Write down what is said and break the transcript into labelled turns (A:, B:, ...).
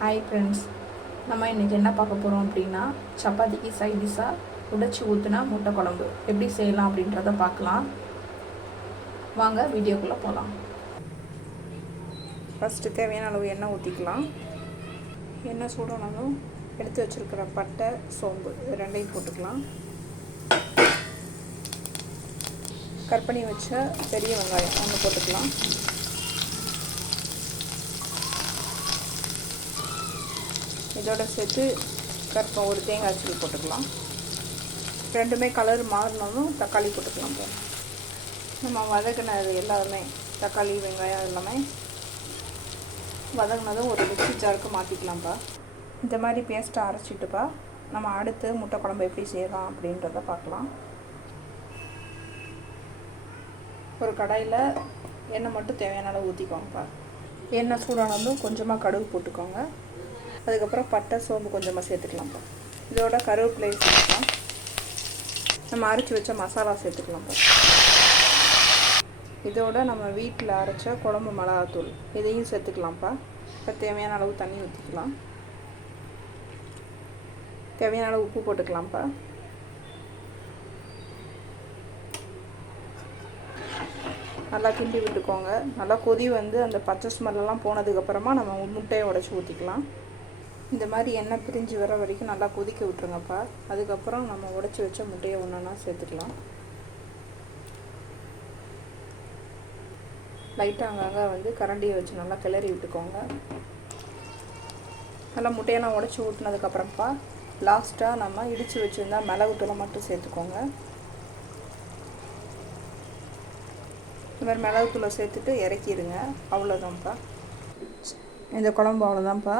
A: Hi friends நம்ம இன்றைக்கி என்ன பார்க்க போகிறோம் அப்படின்னா சப்பாத்திக்கு சைடிஷாக உடைச்சி ஊற்றினா முட்டை குழம்பு. எப்படி செய்யலாம் அப்படின்றத பார்க்கலாம். வாங்க வீடியோக்குள்ளே போகலாம் ஃபஸ்ட்டு தேவையான அளவு எண்ணெய் ஊற்றிக்கலாம் எண்ணெய் சூடானதும் எடுத்து வச்சுருக்கிற பட்டை சோம்பு ரெண்டையும் போட்டுக்கலாம். கட் பண்ணி வச்ச பெரிய வெங்காயம் ஒன்று போட்டுக்கலாம். இதோட சேர்த்து கருப்பம் ஒரு தேங்காய் அரைச்சி போட்டுக்கலாம். ரெண்டுமே கலர் மாறினதும் தக்காளி போட்டுக்கலாம் இப்போ நம்ம வதக்கினது எல்லாருமே தக்காளி வெங்காயம் எல்லாமே வதங்கினதும் ஒரு மிக்சி ஜாருக்கு மாற்றிக்கலாம்ப்பா இந்த மாதிரி பேஸ்ட்டை அரைச்சிட்டுப்பா நம்ம அடுத்து முட்டை குழம்பு எப்படி செய்யலாம் அப்படின்றத பார்க்கலாம். ஒரு கடாயில் எண்ணெய் மட்டும் தேவையான அளவு ஊற்றிக்கோங்கப்பா எண்ணெய் சூடானதும் கொஞ்சமாக கடுகு போட்டுக்கோங்க. அதுக்கப்புறம் பட்டை சோம்பு கொஞ்சமாக சேர்த்துக்கலாம்ப்பா இதோட கருவேப்பிலை சேர்த்துக்கலாம். நம்ம அரைச்சி வச்ச மசாலா சேர்த்துக்கலாம்ப்பா இதோட நம்ம வீட்டில் அரைச்ச குழம்பு மிளகாத்தூள் இதையும் சேர்த்துக்கலாம்ப்பா இப்போ தேவையான அளவு தண்ணி ஊற்றிக்கலாம் தேவையான அளவு உப்பு போட்டுக்கலாம்ப்பா நல்லா கிண்டி விட்டுக்கோங்க. நல்லா கொதி வந்து அந்த பச்சை ஸ்மெல்லாம் போனதுக்கப்புறமா நம்ம முட்டையை உடச்சி ஊற்றிக்கலாம் இந்த மாதிரி எண்ணெய் பிரிஞ்சு வர வரைக்கும் நல்லா கொதிக்க விட்டுருங்கப்பா. அதுக்கப்புறம் நம்ம உடச்சி வச்ச முட்டையை ஒன்றா சேர்த்துக்கலாம். லைட்டாக அங்கங்கே வந்து கரண்டியை வச்சு நல்லா கிளறி விட்டுக்கோங்க. நல்லா முட்டையெல்லாம் உடச்சி ஊட்டினதுக்கப்புறம்ப்பா லாஸ்ட்டாக நம்ம இடித்து வச்சுருந்தா மிளகுத்தூளை மட்டும் சேர்த்துக்கோங்க. இந்த மாதிரி மிளகுத்தூளை சேர்த்துட்டு இறக்கிடுங்க. அவ்வளோதான்ப்பா இந்த குழம்பு அவ்வளோதான்ப்பா